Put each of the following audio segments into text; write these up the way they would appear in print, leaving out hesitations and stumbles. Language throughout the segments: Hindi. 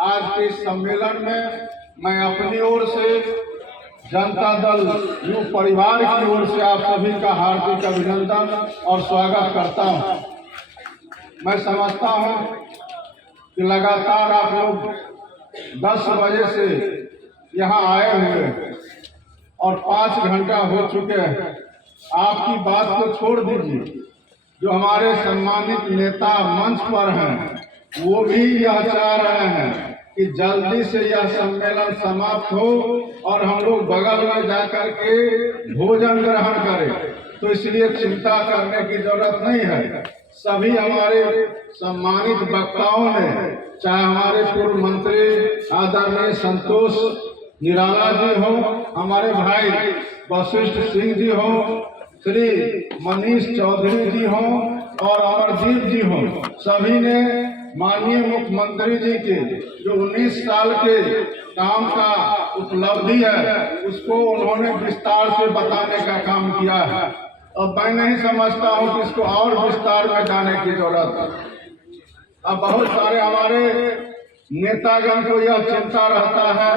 आज के इस सम्मेलन में मैं अपनी ओर से, जनता दल युवा परिवार की ओर से आप सभी का हार्दिक अभिनंदन और स्वागत करता हूं। मैं समझता हूं कि लगातार आप लोग 10 बजे से यहाँ आए हुए हैं और 5 घंटा हो चुके हैं। आपकी बात को छोड़ दीजिए, जो हमारे सम्मानित नेता मंच पर हैं वो भी यह चाह रहे हैं कि जल्दी से यह सम्मेलन समाप्त हो और हम लोग बगल में जाकर के भोजन ग्रहण करें। तो इसलिए चिंता करने की जरूरत नहीं है। सभी हमारे सम्मानित वक्ताओं ने, चाहे हमारे पूर्व मंत्री आदरणीय संतोष निराला जी हो, हमारे भाई वशिष्ठ सिंह जी हो, श्री मनीष चौधरी जी हो और अमरजीत जी हो, सभी ने माननीय मुख्यमंत्री जी के जो 19 साल के काम का उपलब्धि है उसको उन्होंने विस्तार से बताने का काम किया है। अब मैं नहीं समझता हूं कि इसको और विस्तार में जाने की जरूरत है। अब बहुत सारे हमारे नेतागण को यह चिंता रहता है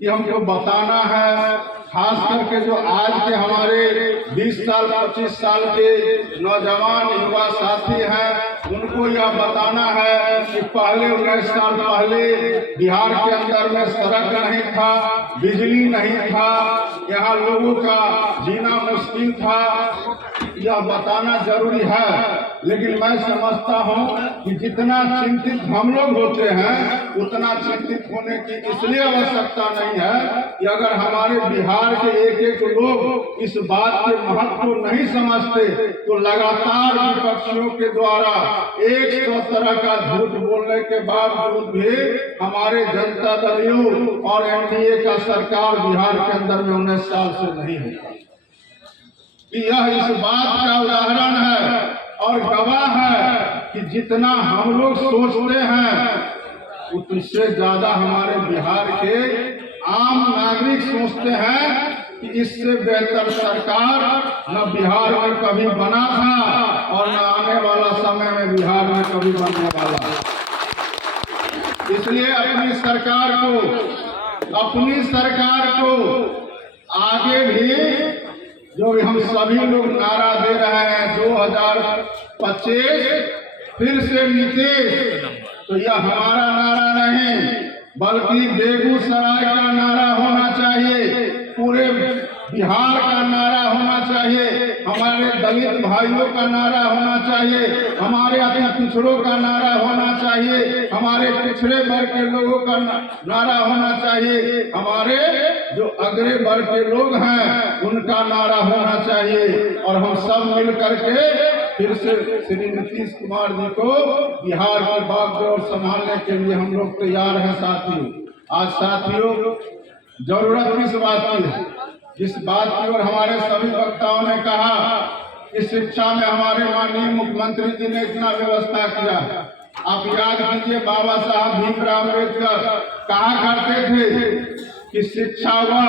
कि हमको बताना है, खास करके जो आज के हमारे 20 साल 25 साल के नौजवान युवा साथी हैं, उनको यह बताना है कि पहले 19 साल पहले बिहार के अंदर में सड़क नहीं था, बिजली नहीं था, यहाँ लोगों का जीना मुश्किल था। यह बताना जरूरी है, लेकिन मैं समझता हूँ कि जितना चिंतित हम लोग होते हैं उतना चिंतित होने की इसलिए आवश्यकता नहीं है कि अगर हमारे बिहार के एक लोग इस बात के महत्व को नहीं समझते तो लगातार विपक्षियों के द्वारा 100 तरह का झूठ बोलने के बावजूद भी हमारे जनता दल और एनडीए का सरकार बिहार के अंदर में 19 साल से नहीं होता। यह इस बात का उदाहरण है और गवाह है कि जितना हम लोग सोचते हैं उससे ज्यादा हमारे बिहार के आम नागरिक सोचते हैं कि इससे बेहतर सरकार न बिहार में कभी बना था और न आने वाला समय में बिहार में कभी बनने वाला। इसलिए अपनी सरकार को आगे भी जो हम सभी लोग नारा दे रहे हैं 2025 फिर से नीतीश, तो यह हमारा नारा नहीं बल्कि बेगूसराय का नारा होना चाहिए, पूरे बिहार का नारा होना चाहिए, हमारे दलित भाइयों का नारा होना चाहिए, हमारे अति पिछड़ों का नारा होना चाहिए, हमारे पिछड़े वर्ग के लोगों का नारा होना चाहिए, हमारे जो अग्रे वर्ग के लोग हैं उनका नारा होना चाहिए। और हम सब मिल करके फिर से श्री नीतीश कुमार जी को बिहार की बागडोर संभालने के लिए हम लोग तैयार हैं साथियों। आज साथियों जरूरत किस बात की है? जिस बात की और हमारे सभी वक्ताओं ने कहा कि शिक्षा में हमारे माननीय मुख्यमंत्री जी ने इतना व्यवस्था किया। आप याद कीजिए, बाबा साहब भीमराव अम्बेडकर कहा करते थे कि शिक्षा वह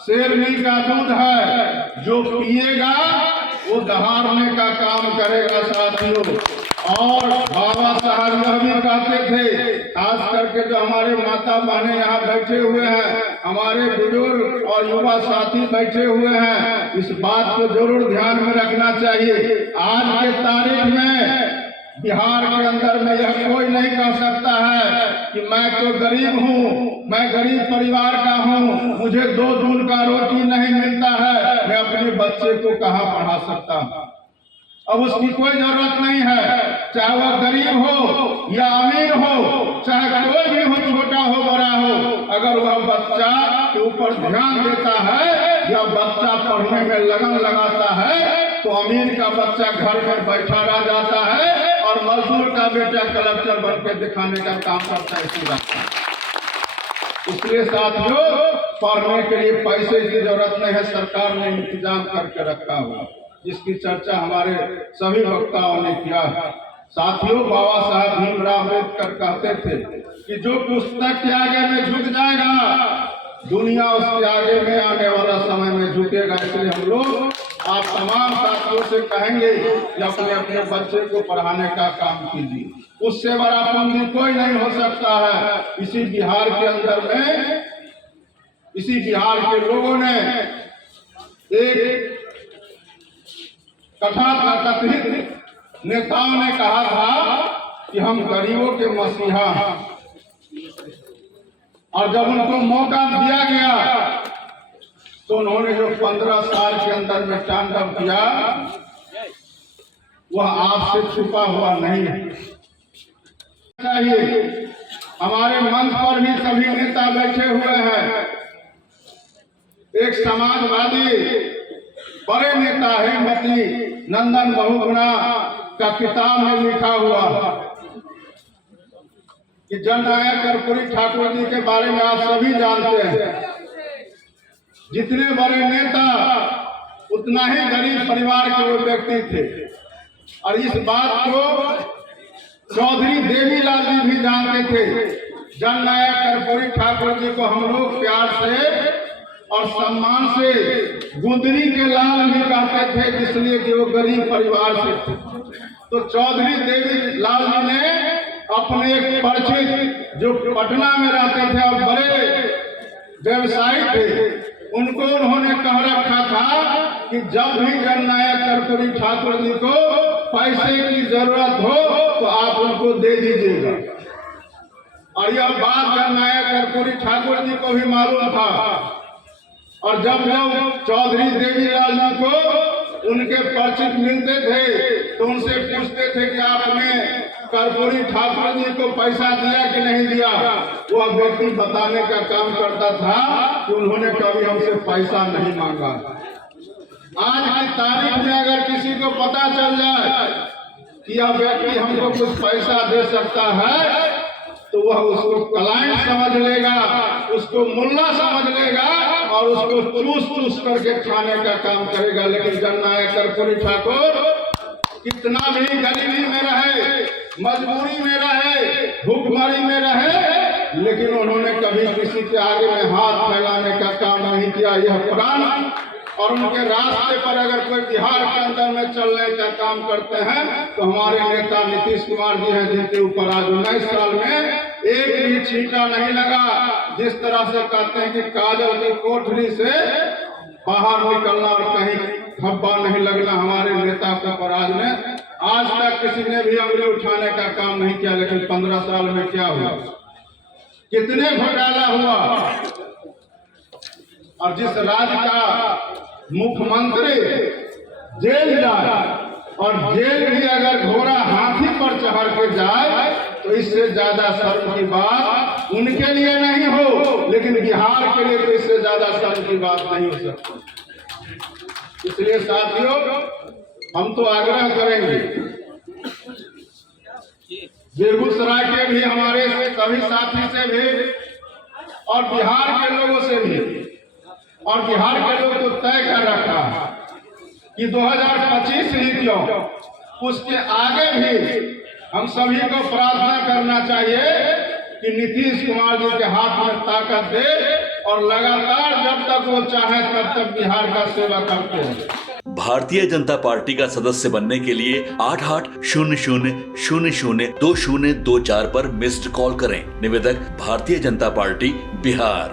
शेरनी का दूध है जो पिएगा वो दहाड़ने का काम करेगा साथियों। और बाबा साहब यह भी कहते थे, खास करके जो हमारे माता बहनें यहाँ बैठे हुए हैं, हमारे बुजुर्ग और युवा साथी बैठे हुए हैं, इस बात को जरूर ध्यान में रखना चाहिए। आज के तारीख में बिहार के अंदर में यह कोई नहीं कह सकता है कि मैं तो गरीब हूँ, मैं गरीब परिवार का हूँ, मुझे 2 दून का रोटी नहीं मिलता है, मैं अपने बच्चे को कहाँ पढ़ा सकता हूँ। अब उसकी कोई जरूरत नहीं है, चाहे वह गरीब हो या अमीर हो, चाहे कोई भी हो, छोटा हो बड़ा हो, अगर वह बच्चा के ऊपर ध्यान देता है या बच्चा पढ़ने में लगन लगाता है तो अमीर का बच्चा घर में बैठा रह जाता है और मजदूर का बेटा कलेक्टर बन के दिखाने का काम करता है। इसलिए साथियों पढ़ने के लिए पैसे की जरूरत नहीं है, सरकार ने इंतजाम करके रखा हुआ, जिसकी चर्चा हमारे सभी वक्ताओं ने किया है। साथियों बाबा साहब भीमराव अम्बेडकर कहते थे कि जो पुस्तक के आगे में झुक जाएगा दुनिया उसके आगे में आने वाला समय में झुकेगा। इसलिए हम लोग आप तमाम साथियों से कहेंगे कि अपने अपने बच्चे को पढ़ाने का काम कीजिए। उससे बड़ा पूंजी कोई नहीं हो सकता है। इसी बिहार के अंदर में, इसी बिहार के लोगों ने एक कथित नेताओं ने कहा था कि हम गरीबों के मसीहा हैं, और जब उनको मौका दिया गया तो उन्होंने जो 15 साल के अंदर में तांडव किया वह आपसे छुपा हुआ नहीं है। चाहिए हमारे मंच पर भी सभी नेता बैठे हुए हैं। एक समाजवादी बड़े नेता है मती नंदन बहुगुणा का किताब में लिखा हुआ कि जननायक कर्पूरी ठाकुर जी के बारे में आप सभी जानते हैं। जितने बड़े नेता उतना ही गरीब परिवार के वो व्यक्ति थे, और इस बात को चौधरी देवीलाल जी भी जानते थे। जननायक कर्पूरी ठाकुर जी को हम लोग प्यार से और सम्मान से गुंदरी के लाल भी कहते थे, इसलिए कि वो गरीब परिवार से थे। तो चौधरी देवीलाल जी ने अपने एक परिचित जो पटना में रहते थे और बड़े व्यवसायी थे, उनको उन्होंने कह रखा था कि जब भी जननायक कर्पूरी ठाकुर जी को पैसे की जरूरत हो तो आप उनको दे दीजिएगा। और यह बात जननायक कर्पूरी ठाकुर जी को भी मालूम था। और जब चौधरी देवीलाल जी को उनके परिचित मिलते थे तो उनसे पूछते थे कि आपने कर्पूरी ठाकुर जी को पैसा दिया कि नहीं दिया। वह व्यक्ति बताने का काम करता था कि उन्होंने कभी हमसे पैसा नहीं मांगा। आज की तारीख में अगर किसी को पता चल जाए कि यह व्यक्ति हमको कुछ पैसा दे सकता है तो वह उसको क्लाइंट समझ लेगा, उसको मुल्ला समझ लेगा और उसको चूस करके खाने का काम करेगा। लेकिन जननायक कर्पूरी ठाकुर कितना भी गरीबी में रहे, मजबूरी में रहे, भूखमरी में रहे, लेकिन उन्होंने कभी किसी के आगे में हाथ फैलाने का काम नहीं किया। यह प्राण और उनके रास्ते पर अगर कोई बिहार के अंदर में चलने का काम करते हैं तो हमारे नेता नीतीश कुमार जी हैं, जिनके ऊपर आज 19 साल में एक भी छींटा नहीं लगा। जिस तरह से कहते हैं कि काजल की कोठरी से बाहर निकलना और कहीं धब्बा नहीं लगना, हमारे नेता को पराज ने आज तक किसी ने भी उंगली उठाने का काम नहीं किया। लेकिन 15 साल में क्या हुआ, कितने घोटाला हुआ। और जिस राज्य का मुख्यमंत्री जेल जाए और जेल भी अगर घोड़ा हाथी पर चढ़ के जाए तो इससे ज्यादा शर्म की बात उनके लिए नहीं हो, लेकिन बिहार के लिए तो इससे ज्यादा शर्म की बात नहीं हो सकती। इसलिए साथियों, हम तो आग्रह करेंगे बेगूसराय के भी हमारे सभी साथी से भी और बिहार के लोगों से भी, और बिहार के लोग तो तय कर रखा है कि 2025 ही क्यों, उसके आगे भी हम सभी को प्रार्थना करना चाहिए कि नीतीश कुमार जी के हाथ में ताकत दे और लगातार जब तक वो चाहे तब तक बिहार का सेवा करते हैं। भारतीय जनता पार्टी का सदस्य बनने के लिए 8800002024 पर मिस्ड कॉल करें। निवेदक भारतीय जनता पार्टी बिहार।